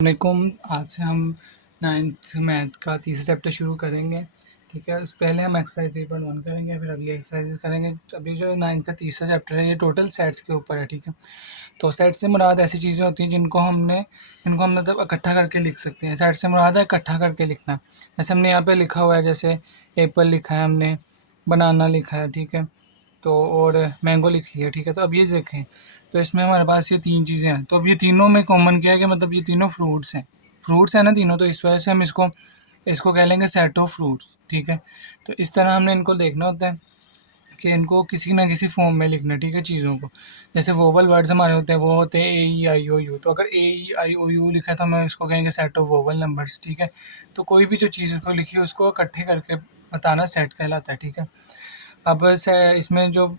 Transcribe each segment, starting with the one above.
वालेकुम। आज से हम 9th मैथ का तीसरा चैप्टर शुरू करेंगे। ठीक है, उससे पहले हम एक्सरसाइज 3.1 करेंगे, फिर अगली एक्सरसाइज करेंगे। अभी जो 9th का तीसरा चैप्टर है ये टोटल सेट्स के ऊपर है। ठीक है, तो सेट से मुराद ऐसी चीज़ें होती हैं जिनको हम मतलब इकट्ठा करके लिख सकते हैं। सेट से मुराद है इकट्ठा करके लिखना। जैसे हमने यहाँ पे लिखा हुआ है, जैसे एप्पल लिखा है हमने, बनाना लिखा है। ठीक है, तो और मैंगो लिखी है। ठीक है, तो अब ये देखें, तो इसमें हमारे पास ये तीन चीज़ें हैं। तो अब ये तीनों में कॉमन क्या है कि मतलब ये तीनों फ्रूट्स हैं ना तीनों, तो इस वजह से हम इसको इसको कह लेंगे सेट ऑफ फ्रूट्स। ठीक है, तो इस तरह हमने इनको देखना होता है कि इनको किसी ना किसी फॉर्म में लिखना है। ठीक है, चीज़ों को जैसे वोवल वर्ड्स हमारे होते हैं, वो होते हैं AEIOU। तो अगर AEIOU लिखा है तो हम इसको कहेंगे सेट ऑफ वोवल नंबर्स। ठीक है, तो कोई भी जो चीज़ को लिखी है उसको इकट्ठे करके बताना सेट कहलाता है। ठीक है, अब इसमें जो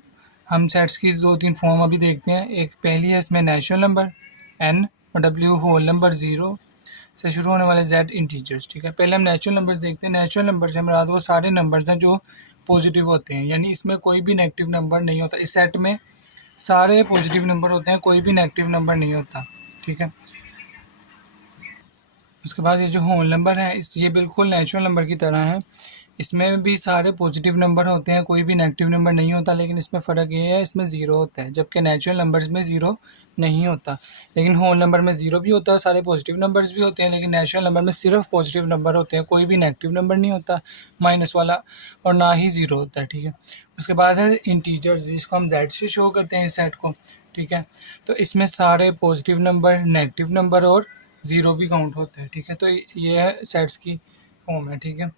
हम सेट्स की दो तीन फॉर्म अभी देखते हैं। एक पहली है इसमें नेचुरल नंबर n और W होल नंबर 0 से शुरू होने वाले Z इंटीजर्स। ठीक है, पहले हम नेचुरल नंबर्स देखते हैं। नेचुरल नंबर से हमारा वो सारे नंबर्स हैं जो पॉजिटिव होते हैं, यानी इसमें कोई भी नेगेटिव नंबर नहीं होता। इस सेट में सारे पॉजिटिव नंबर होते हैं, कोई भी नेगेटिव नंबर नहीं होता। ठीक है, उसके बाद ये जो होल नंबर है ये बिल्कुल नेचुरल नंबर की तरह है। इसमें भी सारे पॉजिटिव नंबर होते हैं, कोई भी नेगेटिव नंबर नहीं होता, लेकिन इसमें फ़र्क ये है इसमें ज़ीरो होता है, जबकि नेचुरल नंबर्स में ज़ीरो नहीं होता। लेकिन होल नंबर में ज़ीरो भी होता है, सारे पॉजिटिव नंबर्स भी होते हैं, लेकिन नेचुरल नंबर में सिर्फ पॉजिटिव नंबर होते हैं, कोई भी नेगेटिव नंबर नहीं होता माइनस वाला, और ना ही ज़ीरो होता है। ठीक है, उसके बाद है इंटीजर्स, जिसको हम जेड से शो करते हैं इस सेट को। ठीक है, तो इसमें सारे पॉजिटिव नंबर, नेगेटिव नंबर और ज़ीरो भी काउंट होते हैं। ठीक है, तो ये है सेट्स की फॉर्म है। ठीक है,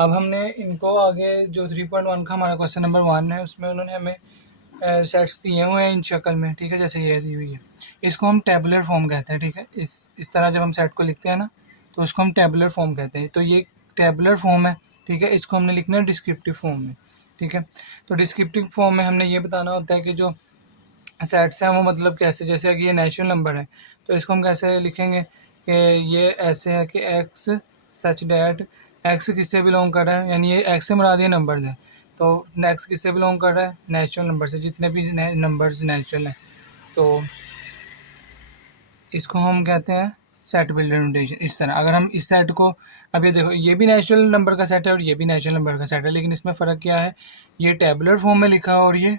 अब हमने इनको आगे जो 3.1 का हमारा क्वेश्चन नंबर 1 है उसमें उन्होंने हमें सेट्स दिए हुए हैं इन शक्ल में। ठीक है, जैसे ये दी हुई है, इसको हम टेबुलर फॉर्म कहते हैं। ठीक है, इस तरह जब हम सेट को लिखते हैं ना, तो उसको हम टेबुलर फॉर्म कहते हैं। तो ये टेबुलर फॉर्म है। ठीक है, इसको हमने लिखना है डिस्क्रिप्टिव फॉर्म में। ठीक है, तो डिस्क्रिप्टिव फॉर्म में हमने ये बताना होता है कि जो सेट्स हैं वो मतलब कैसे, जैसे कि ये नेचुरल नंबर है तो इसको हम कैसे लिखेंगे कि ये ऐसे है कि एक्स सच डैट एक्स किससे बिलोंग कर रहा है, यानी ये एक्स से मुराद ये नंबर्स हैं, तो एक्स किससे बिलोंग कर रहा है, नेचुरल नंबर से, जितने भी नंबर्स नेचुरल हैं। तो इसको हम कहते हैं सेट बिल्डर नोटेशन। इस तरह अगर हम इस सेट को, अब ये देखो, ये भी नेचुरल नंबर का सेट है और ये भी नेचुरल नंबर का सेट है, लेकिन इसमें फ़र्क क्या है, ये टेबुलर फॉर्म में लिखा है और ये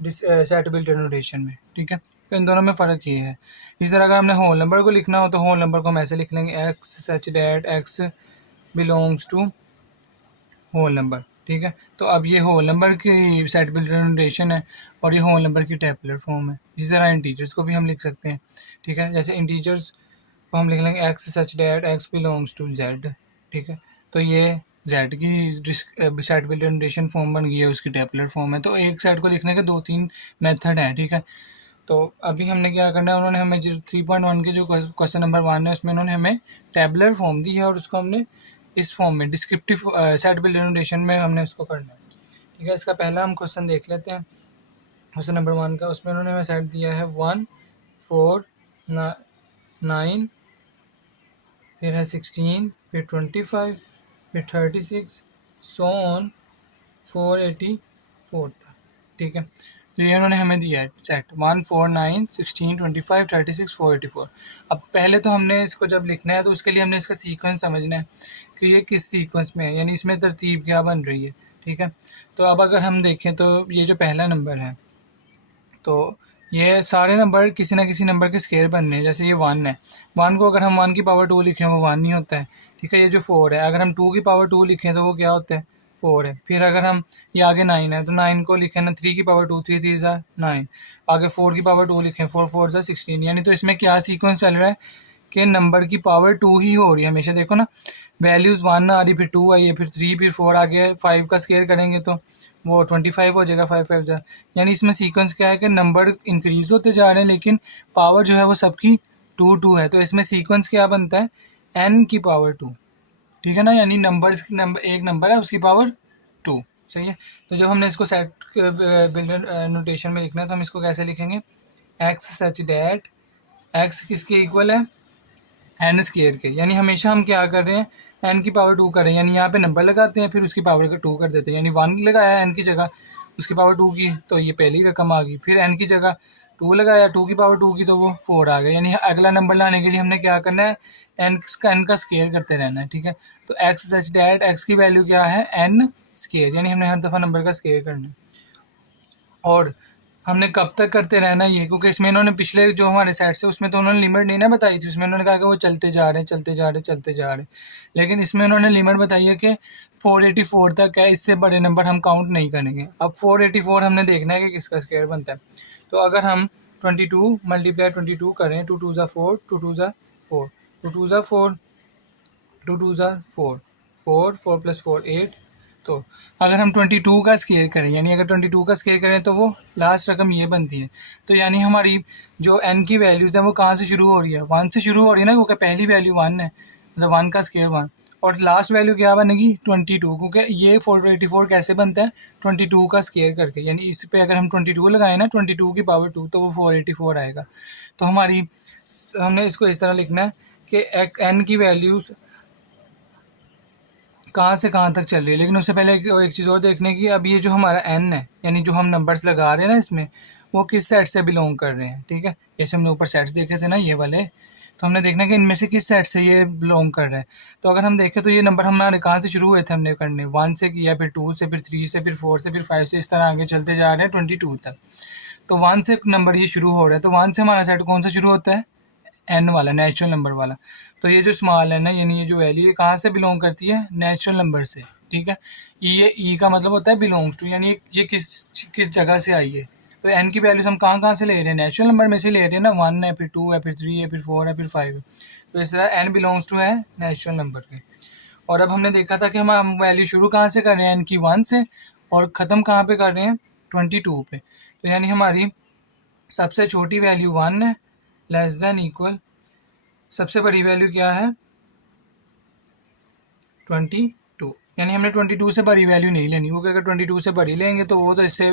सेट बिल्डर नोटेशन में। ठीक है, तो इन दोनों में फ़र्क ये है। इस तरह अगर हमने होल नंबर को लिखना हो तो होल नंबर को हम ऐसे लिख लेंगे, X such that X belongs to whole number. ठीक है, तो अब ये होल नंबर की सेट बिल्डर नोटेशन है और ये होल नंबर की टेबुलर फॉर्म है। इसी तरह इंटीजर्स को भी हम लिख सकते हैं। ठीक है, जैसे इंटीजर्स को हम लिख लेंगे X such that X belongs to Z. ठीक है, तो ये जेड की सेट बिल्डर नोटेशन फॉर्म बन गई है, उसकी टेबुलर फॉर्म है। तो एक सेट को लिखने के 2-3 मेथड हैं। ठीक है, तो अभी हमने क्या करना है, उन्होंने हमें जो 3.1 के जो क्वेश्चन नंबर 1 है उसमें उन्होंने हमें टेबुलर फॉर्म दी है और उसको हमने इस फॉर्म में डिस्क्रिप्टिव सेट बिल्डर नोटेशन में हमने उसको करना है। ठीक है, इसका पहला हम क्वेश्चन देख लेते हैं, क्वेश्चन नंबर 1 का। उसमें उन्होंने हमें सेट दिया है 1 4 9, फिर है 16, फिर 25, फिर 36, सो ऑन 484 था। ठीक है, तो ये उन्होंने हमें दिया है सेट 1 4 9 16 25 36 484। अब पहले तो हमने इसको जब लिखना है तो उसके लिए हमने इसका सीक्वेंस समझना है कि ये किस सीक्वेंस में है, यानी इसमें तरतीब क्या बन रही है। ठीक है, तो अब अगर हम देखें तो ये जो पहला नंबर है, तो ये सारे नंबर किसी ना किसी नंबर के स्केयर बनने हैं। जैसे ये 1 है, 1 को अगर हम 1 की पावर 2 लिखें वो 1 नहीं होता है। ठीक है, ये जो 4 है, अगर हम 2 की पावर 2 लिखें तो वो क्या होता है, 4 है। फिर अगर हम ये आगे 9 है तो 9 को लिखें ना 3 की पावर 2, 3 3 ज़ा 9, आगे 4 की पावर 2 लिखें 4 4 ज़ा 16। यानी तो इसमें क्या सीक्वेंस चल रहा है कि नंबर की पावर 2 ही हो रही है हमेशा। देखो ना, वैल्यूज़ 1 आ रही, फिर 2 आई है, फिर 3, फिर 4, आगे 5 का स्केयर करेंगे तो वो 25 हो जाएगा, 5 5 जा। यानी इसमें सीक्वेंस क्या है कि नंबर इंक्रीज होते जा रहे हैं लेकिन पावर जो है वो सबकी 2 2 है। तो इसमें सीक्वेंस क्या बनता है, n की पावर 2। ठीक है ना, यानी एक नंबर है उसकी पावर 2। सही है, तो जब हमने इसको सेट बिल्डर नोटेशन में लिखना है तो हम इसको कैसे लिखेंगे, एक्स सच डैट एक्स किसके इक्वल है, एन स्केयर के। यानी हमेशा हम क्या कर रहे हैं, एन की पावर 2 कर रहे हैं, यानी यहाँ पे नंबर लगाते हैं फिर उसकी पावर 2 कर देते हैं। यानी 1 लगाया एन की जगह उसकी पावर 2 की, तो ये पहली रकम आ गई। फिर एन की जगह 2 लगाया, 2 की पावर 2 की तो वो 4 आ गया। यानी अगला नंबर लाने के लिए हमने क्या करना है, n का स्केयर करते रहना है, ठीक है। तो x सच डैट x की वैल्यू क्या है, n स्केयर, यानी हमने हर दफ़ा नंबर का स्केयर करना है। और हमने कब तक करते रहना है ये, क्योंकि इसमें इन्होंने पिछले जो हमारे सेट से उसमें तो उन्होंने लिमिट नहीं ना बताई थी, उसमें उन्होंने कहा कि वो चलते जा रहे हैं चलते जा रहे हैं चलते जा रहे हैं, लेकिन इसमें उन्होंने लिमिट बताई है कि 484 तक है, इससे बड़े नंबर हम काउंट नहीं करेंगे। अब 484 हमने देखना है कि किसका स्क्वायर बनता है। तो अगर हम 22 मल्टीप्लाई 22 करें, 2 2 ज़ा 4, 2 2 ज़ा 4, 2 2 ज़ा 4, 2 2 ज़ा 4, 4 4 + 4 8। तो अगर हम 22 का स्केयर करें, यानी अगर 22 का स्केयर करें तो वो लास्ट रकम ये बनती है। तो यानी हमारी जो n की वैल्यूज़ हैं वो कहाँ से शुरू हो रही है, 1 से शुरू हो रही है ना, क्योंकि पहली वैल्यू 1 है, मतलब 1 का स्केयर 1, और लास्ट वैल्यू क्या बनेगी 22, क्योंकि ये 484 कैसे बनता है 22 का स्केयर करके। यानी इस पे अगर हम 22 लगाएं ना, 22 की पावर 2, तो वो 484 आएगा। तो हमारी हमने इसको इस तरह लिखना है कि n की वैल्यूज़ कहाँ से कहाँ तक चल रही है। लेकिन उससे पहले एक चीज़ और देखने की, अब ये जो हमारा n है, यानी जो हम नंबर्स लगा रहे हैं ना इसमें, वो किस सेट से बिलोंग कर रहे हैं, ठीक है। जैसे हमने ऊपर सेट्स देखे थे ना ये वाले, तो हमने देखना कि इनमें से किस सेट से ये बिलोंग कर रहा है। तो अगर हम देखें तो ये नंबर हमारे कहाँ से शुरू हुए थे, हमने करने 1 से किया, फिर 2 से, फिर 3 से, फिर 4 से, फिर 5 से, इस तरह आगे चलते जा रहे हैं 22 तक। तो 1 से नंबर ये शुरू हो रहा है, तो 1 से हमारा सेट कौन सा शुरू होता है, एन वाला, नेचुरल नंबर वाला। तो ये जो स्मॉल एन है, यानी ये जो वैल्यू है कहाँ से बिलोंग करती है, नेचुरल नंबर से, ठीक है। ये ई का मतलब होता है बिलोंग्स टू, यानी ये किस जगह से आई है। तो एन की वैल्यूज हम कहाँ कहाँ से ले रहे हैं, नेचुरल नंबर में से ले रहे हैं ना, 1 है, फिर 2 है, फिर 3 है, फिर 4 है, फिर 5 है। तो इस तरह एन बिलोंग्स टू है नेचुरल नंबर के। और अब हमने देखा था कि हम वैल्यू शुरू कहाँ से कर रहे हैं, एन की 1 से, और ख़त्म कहाँ पे कर रहे हैं 22 पे। तो यानी हमारी सबसे छोटी वैल्यू 1 है, लेस देन इक्वल सबसे बड़ी वैल्यू क्या है 22। यानी हमने 22 से बड़ी वैल्यू नहीं लेनी, क्योंकि अगर 22 से बड़ी लेंगे तो वो तो इससे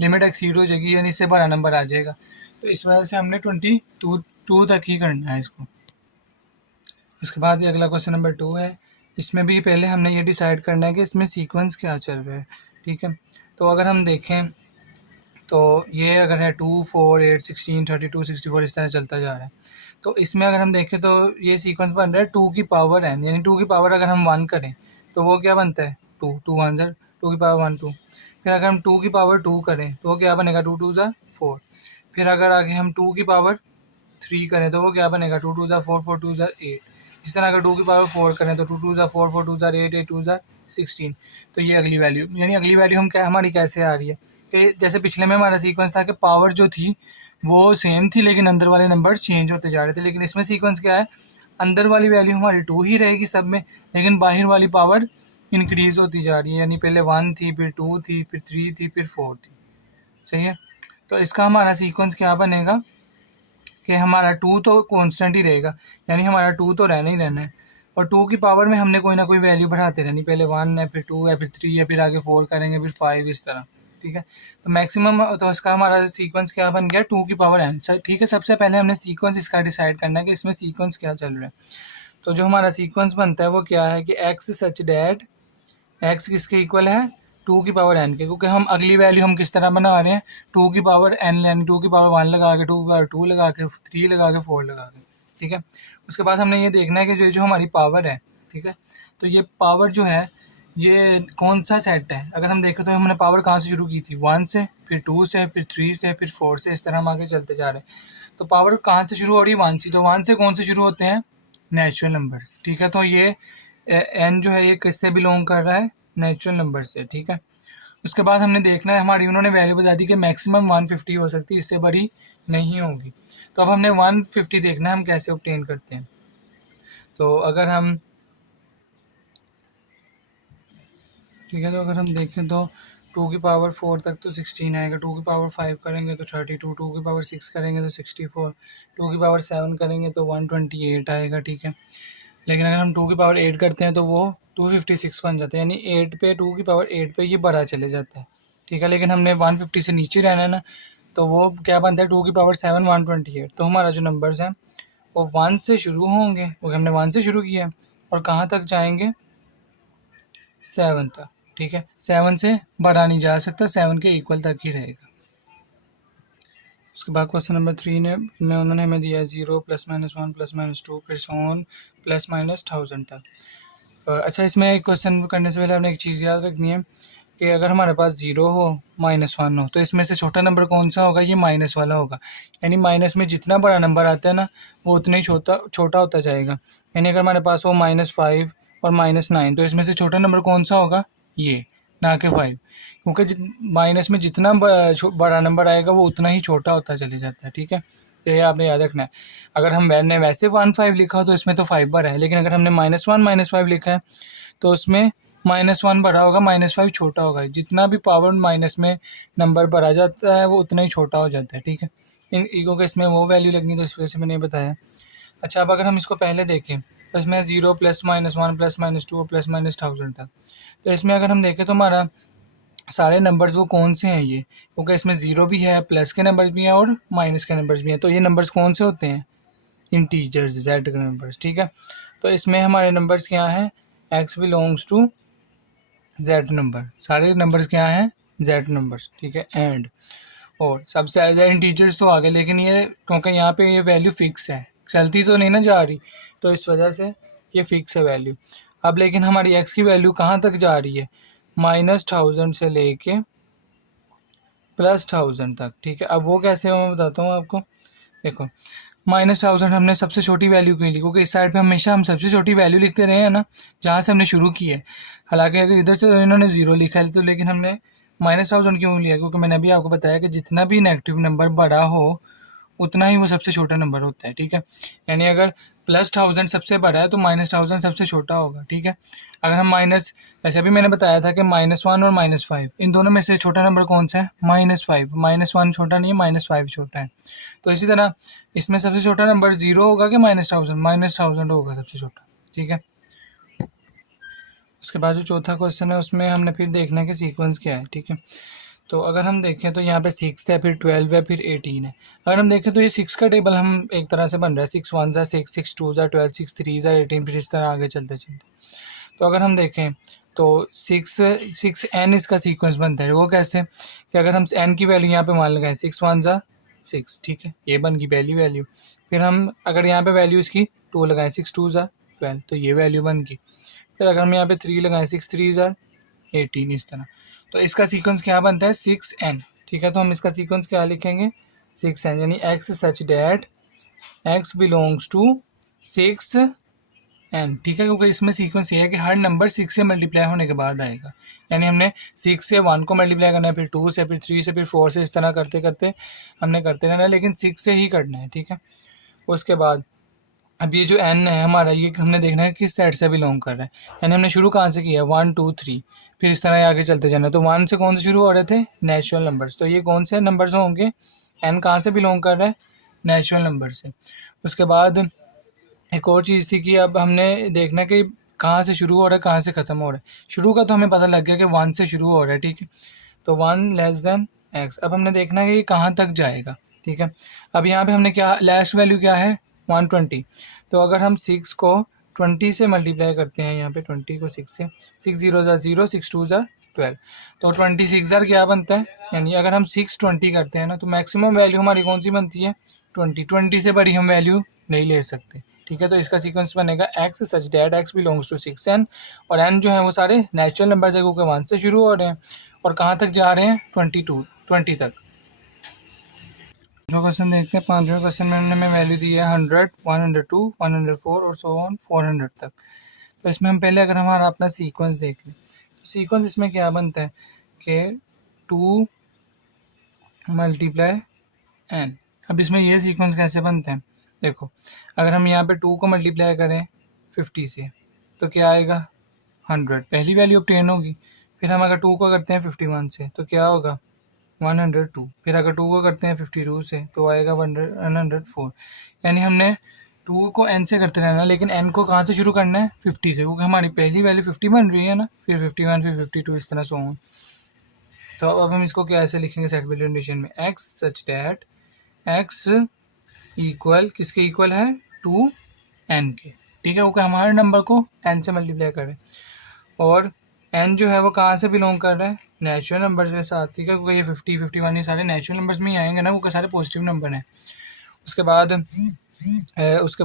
लिमिट एक्सीड हो जाएगी, यानी इससे बड़ा नंबर आ जाएगा। तो इस वजह से हमने 22 तक ही करना है इसको। उसके बाद ये अगला क्वेश्चन नंबर 2 है। इसमें भी पहले हमने ये डिसाइड करना है कि इसमें सीक्वेंस क्या चल रहा है, ठीक है। तो अगर हम देखें तो ये अगर है 2 4 8 16 32 64 इस तरह चलता जा रहा है। तो इसमें अगर हम देखें तो ये सीक्वेंस बन रहा है 2 की पावर n, यानी 2 की पावर अगर हम 1 करें तो वो क्या बनता है 2, 2 1 ज़र 2 की पावर 1 2। फिर अगर हम 2 की पावर 2 करें तो वो क्या बनेगा 2 2 ज़र 4। फिर अगर आगे हम 2 की पावर 3 करें तो वो क्या बनेगा 2 2 ज़र 4 4 2 ज़र 8। इस तरह अगर 2 की पावर 4 करें तो 2 2 ज़र 4 4 2 ज़र 8 8 2 ज़र 16। तो ये अगली वैल्यू, यानी अगली वैल्यू हम क्या हमारी कैसे आ रही है कि जैसे पिछले में हमारा सीक्वेंस था कि पावर जो थी वो सेम थी, लेकिन अंदर वाले नंबर चेंज होते जा रहे थे। लेकिन इसमें सीक्वेंस क्या है, अंदर वाली वैल्यू हमारी 2 ही रहेगी सब में, लेकिन बाहर वाली पावर इंक्रीज होती जा रही है, यानी पहले 1 थी, फिर 2 थी, फिर 3 थी, फिर 4 थी। सही है। तो इसका हमारा सीक्वेंस क्या बनेगा कि हमारा 2 तो कांस्टेंट ही रहेगा, यानी हमारा 2 तो रहना ही रहना है, और 2 की पावर में हमने कोई ना कोई वैल्यू बढ़ाते रहनी, पहले 1 है, फिर 2 है, फिर 3 है, फिर आगे 4 करेंगे, फिर 5, इस तरह, ठीक है। तो मैक्सिमम तो इसका हमारा सीक्वेंस क्या बन गया 2 की पावर n, ठीक है। सबसे पहले हमने सीक्वेंस इसका डिसाइड करना है कि इसमें सीक्वेंस क्या चल रहा है। तो जो हमारा सीक्वेंस बनता है वो क्या है कि एक्स सच डैट एक्स किसके इक्वल है 2 की पावर n के, क्योंकि हम अगली वैल्यू हम किस तरह बना रहे हैं 2 की पावर n, यानी 2 की पावर 1 लगा के, 2 की पावर 2 लगा के, 3 लगा के, 4 लगा के, ठीक है। उसके बाद हमने ये देखना है कि जो जो हमारी पावर है, ठीक है, तो ये पावर जो है ये कौन सा सेट है। अगर हम देखें तो हमने पावर कहाँ से शुरू की थी 1 से, फिर 2 से, फिर 3 से, फिर 4 से, इस तरह हम आगे चलते जा रहे हैं। तो पावर कहाँ से शुरू हो रही है 1 से, तो 1 से कौन से शुरू होते हैं नेचुरल नंबर्स, ठीक है। तो ये n जो है ये किससे बिलोंग कर रहा है नेचुरल नंबर से, ठीक है। उसके बाद हमने देखना है, हमारी उन्होंने वैल्यू बता दी कि मैक्सिमम 150 हो सकती है, इससे बड़ी नहीं होगी। तो अब हमने 150 देखना है हम कैसे ऑब्टेन करते हैं। तो अगर हम ठीक है, तो अगर हम देखें तो 2 की पावर 4 तक तो 16 आएगा, 2 की पावर 5 करेंगे तो 32, 2 की पावर 6 करेंगे तो 64, 2 की पावर 7 करेंगे तो 128 आएगा, ठीक है। लेकिन अगर हम 2 की पावर 8 करते हैं तो वो 256 बन जाता है, यानी 8 पे 2 की पावर 8 पे ये बढ़ा चले जाता है, ठीक है। लेकिन हमने 150 से नीचे रहना है ना, तो वो क्या बनता है 2 की पावर 7 128। तो हमारा जो नंबर्स हैं वो 1 से शुरू होंगे, क्योंकि हमने 1 से शुरू किया है, और कहाँ तक जाएंगे 7 तक, ठीक है। 7 से बढ़ा नहीं जा सकता, 7 के इक्वल तक ही रहेगा। उसके बाद क्वेश्चन नंबर 3 में उन्होंने हमें दिया है 0 +-1 +-2 फिर सो ऑन +-1000 तक। अच्छा, इसमें एक क्वेश्चन करने से पहले हमने एक चीज़ याद रखनी है कि अगर हमारे पास 0 हो -1 हो तो इसमें से छोटा नंबर कौन सा होगा, ये माइनस वाला होगा। यानी माइनस में जितना बड़ा नंबर आता है ना वो उतना ही छोटा छोटा होता जाएगा। यानी अगर हमारे पास हो -5 और -9 तो इसमें से छोटा नंबर कौन सा होगा, ये, ना कि 5, क्योंकि माइनस में जितना बड़ा नंबर आएगा वो उतना ही छोटा होता चले जाता है। ठीक है, तो ये आपने याद रखना है। अगर हम मैंने वैसे 1 5 लिखा हो तो इसमें तो 5 बड़ा है, लेकिन अगर हमने -1 -5 लिखा है तो उसमें -1 बड़ा होगा, -5 छोटा होगा। जितना भी पावर माइनस में नंबर बढ़ा जाता है वो उतना ही छोटा हो जाता है। ठीक है, इन ईगो के इसमें वो वैल्यू लगनी तो इस वजह से मैंने ये बताया। अच्छा, अब अगर हम इसको पहले देखें तो इसमें 0 +-1 +-2 +-1000 तक। तो इसमें अगर हम देखें तो हमारा सारे नंबर्स वो कौन से हैं ये, क्योंकि इसमें 0 भी है, प्लस के नंबर्स भी हैं और माइनस के नंबर्स भी हैं। तो ये नंबर्स कौन से होते हैं, इंटीजर्स, जेड के नंबर्स। ठीक है, तो इसमें हमारे नंबर्स क्या हैं, x belongs to Z number, सारे नंबर्स क्या हैं, जेड नंबर्स। ठीक है, एंड और सबसे ज़्यादा इंटीजर्स तो आ गए, लेकिन ये क्योंकि यहाँ पे ये वैल्यू फिक्स है, चलती तो नहीं ना जा रही, तो इस वजह से ये फिक्स है वैल्यू। अब लेकिन हमारी x की वैल्यू कहाँ तक जा रही है, -1000 से लेके +1000 तक। ठीक है, अब वो कैसे मैं बताता हूँ आपको। देखो, -1000 हमने सबसे छोटी वैल्यू क्यों ली, क्योंकि इस साइड पे हमेशा हम सबसे छोटी वैल्यू लिखते रहे हैं ना, जहाँ से हमने शुरू की है। हालांकि अगर इधर से इन्होंने 0 लिखा है तो लेकिन हमने -1000 क्यों लिया, क्योंकि मैंने अभी आपको बताया कि जितना भी नेगेटिव नंबर बड़ा हो उतना ही वो सबसे छोटा नंबर होता है। ठीक है, यानी अगर +1000 सबसे बड़ा है तो -1000 सबसे छोटा होगा। ठीक है, अगर हम माइनस, वैसे अभी मैंने बताया था कि -1 और -5 इन दोनों में से छोटा नंबर कौन सा है, -5, -1 छोटा नहीं है, -5 छोटा है। तो इसी तरह इसमें सबसे छोटा नंबर 0 होगा कि -1000 होगा सबसे छोटा। ठीक है, उसके बाद जो चौथा क्वेश्चन है उसमें हमने फिर देखना है कि सीक्वेंस क्या है। ठीक है, तो अगर हम देखें तो यहाँ पे 6 है, फिर 12 है, फिर 18 है। अगर हम देखें तो ये 6 का टेबल हम एक तरह से बन रहा है, 6 1 ज़ा 6, 6 2 ज़ा 12, 6 3 ज़ा 18, फिर इस तरह आगे चलते चलते। तो अगर हम देखें तो 6 n इसका सीक्वेंस बनता है। वो कैसे कि अगर हम n की वैल्यू यहाँ पे मान लगाएं 6 1 ज़ा 6, ठीक है, ये बन गई पहली वैल्यू। फिर हम अगर यहाँ पे वैल्यू इसकी 2 लगाएं 6 2 ज़ा 12, तो ये वैल्यू बन गई। फिर अगर हम यहाँ पे 3 लगाएं 6 3 ज़ा 18, इस तरह। तो इसका सीक्वेंस क्या बनता है, 6n। ठीक है, तो हम इसका सीक्वेंस क्या लिखेंगे, 6n, यानी x such that x belongs to 6n। ठीक है, क्योंकि इसमें सीक्वेंस ये है कि हर नंबर 6 से मल्टीप्लाई होने के बाद आएगा। यानी हमने 6 से 1 को मल्टीप्लाई करना है, फिर 2 से, फिर 3 से, फिर 4 से, इस तरह करते करते हमने करते रहना है, लेकिन 6 से ही करना है। ठीक है, उसके बाद अब ये जो n है हमारा, ये हमने देखना है किस सेट से बिलोंग कर रहा है। यानी हमने शुरू कहाँ से किया, 1 2 3, फिर इस तरह आगे चलते जाना। तो 1 से कौन से शुरू हो रहे थे, नेचुरल नंबर्स। तो ये कौन से नंबर्स होंगे, n कहाँ से बिलोंग कर रहा है, नेचुरल नंबर से। उसके बाद एक और चीज़ थी कि अब हमने देखना कि कहाँ से शुरू हो रहा है, कहाँ से ख़त्म हो रहा है। शुरू का तो हमें पता लग गया कि 1 से शुरू हो रहा है। ठीक है, तो 1 लेस देन x। अब हमने देखना है कि कहाँ तक जाएगा। ठीक है, अब यहाँ पे हमने क्या, लास्ट वैल्यू क्या है, 120। तो अगर हम 6 को 20 से मल्टीप्लाई करते हैं, यहाँ पे 20 को 6 से, 6 0 ज़ा 0, 6 2 ज़ा 12, तो 26 क्या बनता है, यानी अगर हम 620 करते हैं ना तो मैक्सिमम वैल्यू हमारी कौन सी बनती है, 20 से बड़ी हम वैल्यू नहीं ले सकते। ठीक है, तो इसका सीक्वेंस बनेगा x such that x belongs to 6n, और n जो है वो सारे नेचुरल नंबर है क्योंकि 1 से शुरू हो रहे हैं और कहाँ तक जा रहे हैं, 20 तक। जो क्वेश्चन देखते हैं, 5वें क्वेश्चन में हमने वैल्यू दी है 100, 102, 104 और सो ऑन 400 तक। तो इसमें हम पहले अगर हमारा अपना सीक्वेंस देख लें तो सीक्वेंस इसमें क्या बनता है कि 2 मल्टीप्लाई n। अब इसमें ये सीक्वेंस कैसे बनता है, देखो, अगर हम यहाँ पे 2 को मल्टीप्लाई करें 50 से तो क्या आएगा, 100, पहली वैल्यू ऑब्टेन होगी। फिर हम अगर 2 को करते हैं 51 से तो क्या होगा, 102। फिर अगर 2 को करते हैं 52 से तो आएगा 104। यानी हमने 2 को n से करते रहना, लेकिन n को कहाँ से शुरू करना है, 50 से, क्योंकि हमारी पहली वैल्यू 50 बन रही है ना, फिर 51, फिर 52, इस तरह से हों। तो अब हम इसको कैसे लिखेंगे सेट वैल्यू कंडीशन में, x such that x equal किसके इक्वल है, 2n के। ठीक है, क्योंकि हम हर नंबर को n से मल्टीप्लाई करें, और n जो है वो कहाँ से बिलोंग कर रहा है, नेचुरल नंबर्स के साथ, ठीक है, क्योंकि ये 50 51 ये सारे नेचुरल नंबर्स में ही आएंगे ना, वो सारे पॉजिटिव नंबर हैं। उसके बाद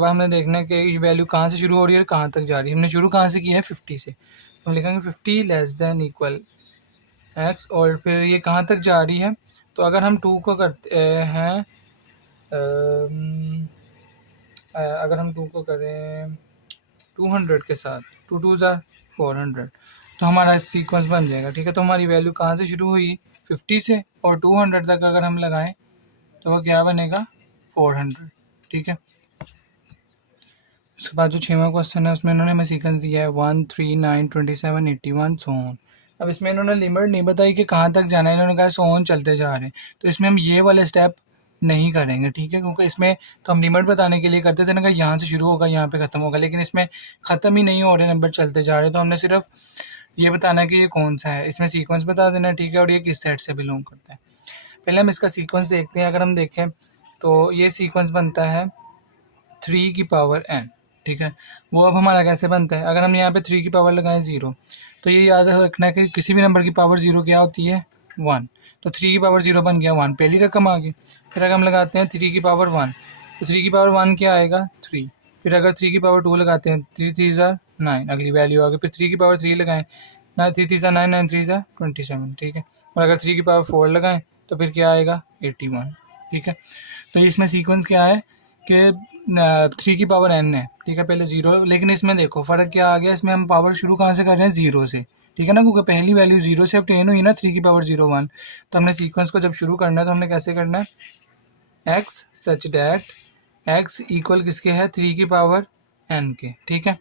हमने देखना है कि ये वैल्यू कहाँ से शुरू हो रही है और कहाँ तक जा रही है। हमने शुरू कहाँ से किया है, 50 से, हम लिखेंगे 50 लेस देन इक्वल एक्स, और फिर ये कहाँ तक जा रही है। तो अगर हम 2 को करते हैं, अगर हम 2 को करें 200 के साथ, 2 2 ज़ा 400, तो हमारा सीक्वेंस बन जाएगा, ठीक है। तो हमारी वैल्यू कहाँ से शुरू हुई, 50 से, और 200 तक अगर हम लगाएं तो वह क्या बनेगा, 400, ठीक है। उसके बाद जो 6वां क्वेश्चन है उसमें इन्होंने हमें सीक्वेंस दिया है 1 3 9 27 81 सो ऑन। अब इसमें इन्होंने लिमिट नहीं बताई कि कहाँ तक जाना है, इन्होंने कहा सो ऑन चलते जा रहे हैं। तो इसमें हम ये वाले स्टेप नहीं करेंगे, ठीक है, क्योंकि इसमें तो हम लिमिट बताने के लिए करते थे ना, कि यहाँ से शुरू होगा यहाँ पे ख़त्म होगा, लेकिन इसमें ख़त्म ही नहीं हो रहे, नंबर चलते जा रहे हैं। तो हमने सिर्फ ये बताना है कि ये कौन सा है, इसमें सीक्वेंस बता देना, ठीक है, और ये किस सेट से बिलोंग करता है। पहले हम इसका सीक्वेंस देखते हैं। अगर हम देखें तो ये सीक्वेंस बनता है 3 की पावर n, ठीक है। वो अब हमारा कैसे बनता है, अगर हम यहाँ पे 3 की पावर लगाएं 0, तो ये याद रखना है कि किसी भी नंबर की पावर 0 क्या होती है, 1। तो 3 की पावर 0 बन गया 1, पहली रकम आ गई। फिर अगर हम लगाते हैं 3 की पावर 1, तो 3 की पावर 1 क्या आएगा, 3। फिर अगर 3 की पावर 2 लगाते हैं, 3 3 ज़ा 9, अगली वैल्यू आ गई। फिर 3 की पावर 3 लगाएं, 9 3 3 ज़ा 9, 9 3 ज़ा 27, ठीक है। और अगर 3 की पावर 4 लगाएं तो फिर क्या आएगा, 81, ठीक है। तो इसमें सीक्वेंस क्या है कि 3 की पावर n है, ठीक है, पहले 0, लेकिन इसमें देखो फ़र्क क्या आ गया, इसमें हम पावर शुरू कहाँ से कर रहे हैं, 0 से, ठीक है ना, क्योंकि पहली वैल्यू 0 से obtain हुई ना, 3 की पावर 0 1। तो हमने सीक्वेंस को जब शुरू करना है तो हमने कैसे करना है, x such that x equal किसके है, 3 की पावर n के, ठीक है।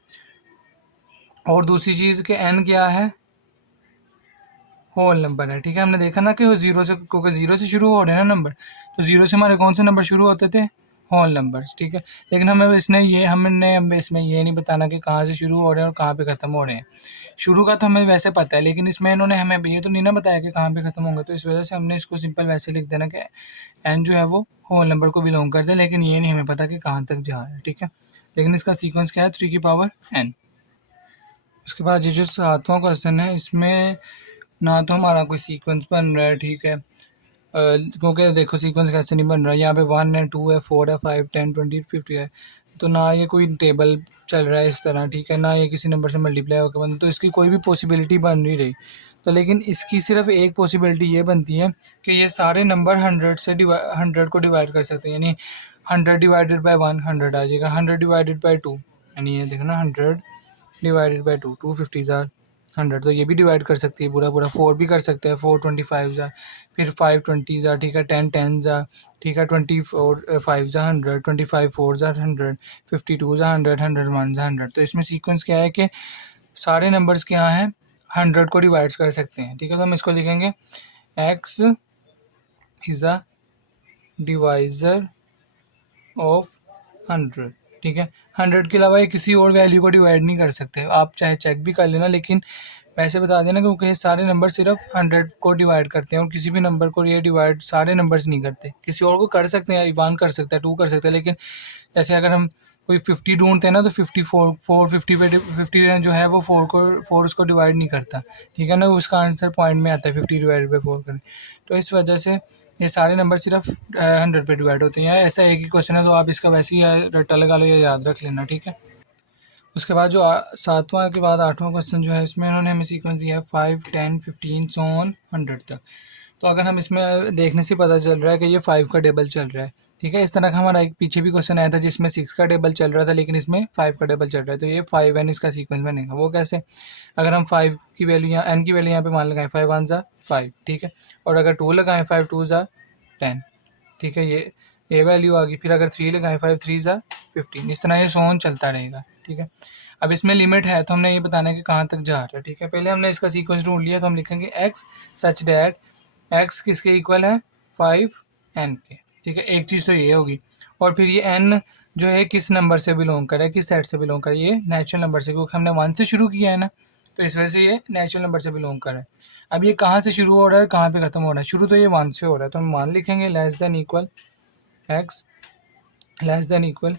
और दूसरी चीज़ के n क्या है, होल नंबर है, ठीक है। हमने देखा ना कि वो 0 से, क्योंकि 0 से शुरू हो रहे हैं ना नंबर, तो 0 से हमारे कौन से नंबर शुरू होते थे, होल नंबर्स, ठीक है। लेकिन हमने इसमें ये नहीं बताना कि कहाँ से शुरू हो रहे हैं और कहाँ पे ख़त्म हो रहे हैं। शुरू का तो हमें वैसे पता है, लेकिन इसमें इन्होंने हमें ये तो नहीं ना बताया कि कहाँ पे ख़त्म होंगे, तो इस वजह से हमने इसको सिंपल वैसे लिख देना कि एन जो है वो होल नंबर को बिलोंग करते हैं, लेकिन ये नहीं हमें पता कि कहाँ तक जा रहा है, ठीक है। लेकिन इसका सीक्वेंस क्या है, 3 की पावर n। उसके बाद ये जो 7वां क्वेश्चन है, इसमें ना तो हमारा कोई सीक्वेंस बन रहा है, ठीक है, क्योंकि देखो सीक्वेंस कैसे नहीं बन रहा है, यहाँ पे 1 है, 2 है, 4 है, 5 10 20 50 है। तो ना ये कोई टेबल चल रहा है इस तरह, ठीक है, ना ये किसी नंबर से मल्टीप्लाई होकर बन, तो इसकी कोई भी पॉसिबिलिटी बन नहीं रही। तो लेकिन इसकी सिर्फ एक पॉसिबिलिटी ये बनती है कि ये सारे नंबर 100 को डिवाइड कर सकते हैं, यानी 100 डिवाइडेड बाई 1 100 आ जाएगा, 100 डिवाइडेड बाई 2, यानी ये देखो ना, 100 डिवाइडेड बाई 2 250 ज़ार 100, तो ये भी डिवाइड कर सकती है पूरा पूरा। 4 भी कर सकते हैं, 4 25 ज़ा, फिर 5 20 ज़ा, ठीक है, 10 10 ज़ा, ठीक है, 24 5 ज़ा 100, 25 4 ज़ा 100, 52 ज़ा 100, 101 ज़ा 100। तो इसमें सीक्वेंस क्या है कि सारे नंबर्स क्या हैं, 100 को डिवाइड कर सकते हैं, ठीक है। तो हम इसको लिखेंगे x is a divisor of 100, ठीक है। 100 के अलावा ये किसी और वैल्यू को डिवाइड नहीं कर सकते, आप चाहे चेक भी कर लेना, लेकिन वैसे बता देना क्योंकि ये सारे नंबर सिर्फ 100 को डिवाइड करते हैं, और किसी भी नंबर को ये डिवाइड सारे नंबर्स नहीं करते। किसी और को कर सकते हैं, 1 कर सकता है, 2 कर सकता है, लेकिन जैसे अगर हम कोई 50 ढूंढते हैं ना, तो 50 पे 50 जो है वो 4 उसको डिवाइड नहीं करता, ठीक है ना, उसका आंसर पॉइंट में आता है 50 डिवाइड बाई 4 करें। तो इस वजह से ये सारे नंबर सिर्फ 100 पे डिवाइड होते हैं। ऐसा एक ही क्वेश्चन है, तो आप इसका वैसे ही रट्टा लगा लो या याद रख लेना, ठीक है। उसके बाद जो 7वां के बाद 8वां क्वेश्चन जो है, इसमें इन्होंने हमें सीक्वेंस दिया है 5 10 15 सो ऑन 100 तक। तो अगर हम इसमें देखने से पता चल रहा है कि ये 5 का टेबल चल रहा है, ठीक है। इस तरह का हमारा एक पीछे भी क्वेश्चन आया था जिसमें 6 का टेबल चल रहा था, लेकिन इसमें 5 का टेबल चल रहा है, तो ये 5 एन इसका सीक्वेंस बनेगा। वो कैसे, अगर हम 5 की वैल्यू यहाँ एन की वैल्यू यहाँ पे मान लगाएं, 5 1 ज़ा 5, ठीक है, और अगर 2 लगाएं, 5 2 ज़ा 10, ठीक है, ये वैल्यू आ गई। फिर अगर 3 लगाएं, 5 3 ज़ा 15, इस तरह ये सोन चलता रहेगा, ठीक है। अब इसमें लिमिट है, तो हमने ये बताना है कि कहाँ तक जा रहा है, ठीक है। पहले हमने इसका सीक्वेंस ढूंढ लिया, तो हम लिखेंगे एक्स सच डैट एक्स किसके इक्वल है, 5 एन के, ठीक है। एक चीज़ तो ये होगी, और फिर ये एन जो है किस नंबर से बिलोंग करे, किस सेट से बिलोंग करे, ये नेचुरल नंबर से, क्योंकि हमने 1 से शुरू किया है ना, तो इस वजह से ये नेचुरल नंबर से बिलोंग करे। अब ये कहाँ से शुरू हो रहा है, कहाँ पे ख़त्म हो रहा है, शुरू तो ये 1 से हो रहा है, तो हम 1 लिखेंगे less than equal x less than equal.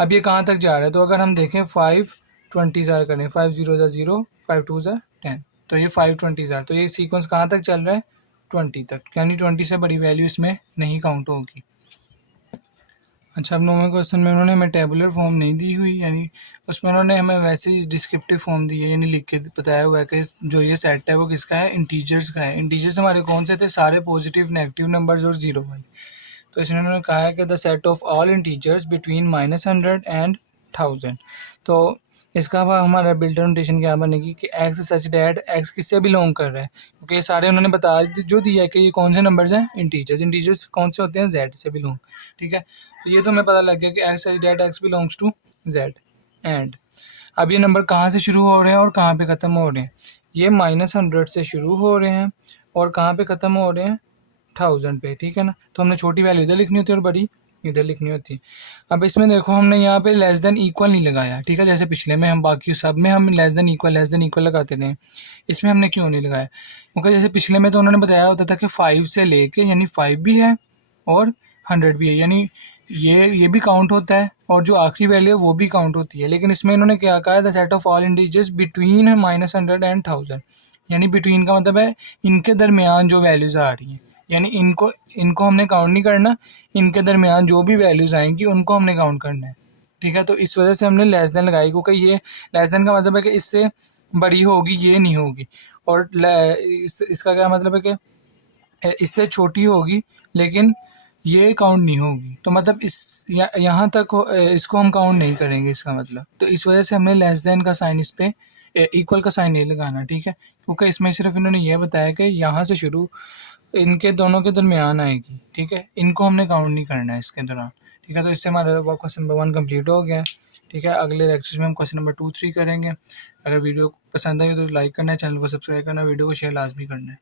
अब ये कहाँ तक जा रहा है, तो अगर हम देखें 5 20 ज़ार करें, 5 0 ज़ा 0, 5 2 ज़ा 10, तो ये 520 आर, तो ये सीक्वेंस कहाँ तक चल रहा है, 20 तक, यानी 20 से बड़ी वैल्यू इसमें नहीं काउंट होगी। अच्छा, अब 9वें क्वेश्चन में उन्होंने हमें टेबुलर फॉर्म नहीं दी हुई, यानी उसमें उन्होंने हमें वैसे ही डिस्क्रिप्टिव फॉर्म दी है, यानी लिख के बताया हुआ है कि जो ये सेट है वो किसका है, इंटीजर्स का है। इंटीजर्स हमारे कौन से थे, सारे पॉजिटिव नेगेटिव नंबर्स और जीरो वाले। तो इसमें उन्होंने कहा है कि the set of all integers between -100 and 1000। तो इसका हमारा बिल्टर नोटेशन क्या बनेगी कि एक्स सच डैट एक्स किससे बिलोंग कर रहा है, क्योंकि ये सारे उन्होंने बता जो दिया है कि ये कौन से नंबर्स हैं, इंटीजर्स। इंटीजर्स कौन से होते हैं, जेड से बिलोंग, ठीक है। तो ये तो हमें पता लग गया कि X such that X belongs to Z. And अब ये नंबर कहाँ से शुरू हो रहे हैं और कहाँ पे ख़त्म हो रहे हैं, ये -100 से शुरू हो रहे हैं और कहाँ पे ख़त्म हो रहे हैं, 1000 पे, ठीक है ना। तो हमने छोटी वैल्यू इधर लिखनी होती है और बड़ी इधर लिखनी होती है। अब इसमें देखो हमने यहाँ पे लेस देन इक्वल नहीं लगाया, ठीक है, जैसे पिछले में हम बाकी सब में हम लेस देन इक्वल लगाते थे, इसमें हमने क्यों नहीं लगाया, क्योंकि जैसे पिछले में तो उन्होंने बताया होता था कि 5 से लेके, यानी 5 भी है और 100 भी है, यानी ये भी काउंट होता है और जो आखिरी वैल्यू है वो भी काउंट होती है। लेकिन इसमें इन्होंने क्या कहा है, the set of all integers between है -100 एंड 1000, यानी बिटवीन का मतलब है इनके दरमियान जो वैल्यूज़ आ रही हैं, यानी इनको हमने काउंट नहीं करना, इनके दरमियान जो भी वैल्यूज़ आएंगी उनको हमने काउंट करना है, ठीक है। तो इस वजह से हमने लेस देन लगाई, क्योंकि ये लेस देन का मतलब है कि इससे बड़ी होगी, ये नहीं होगी, और इसका क्या मतलब है कि इससे छोटी होगी लेकिन ये काउंट नहीं होगी, तो मतलब यहाँ तक इसको हम काउंट नहीं करेंगे, इसका मतलब। तो इस वजह से हमने लेस देन का साइन इस पे, इक्वल का साइन नहीं लगाना, ठीक है, क्योंकि इसमें सिर्फ इन्होंने ये बताया कि यहाँ से शुरू इनके दोनों के दरमियान आएगी, ठीक है, इनको हमने काउंट नहीं करना है इसके दौरान, ठीक है। तो इससे हमारा क्वेश्चन नंबर 1 कंप्लीट हो गया है, ठीक है। अगले लेक्चर में हम क्वेश्चन नंबर 2, 3 करेंगे। अगर वीडियो पसंद आई तो लाइक करना है, चैनल को सब्सक्राइब करना, वीडियो को शेयर लाजमी करना है।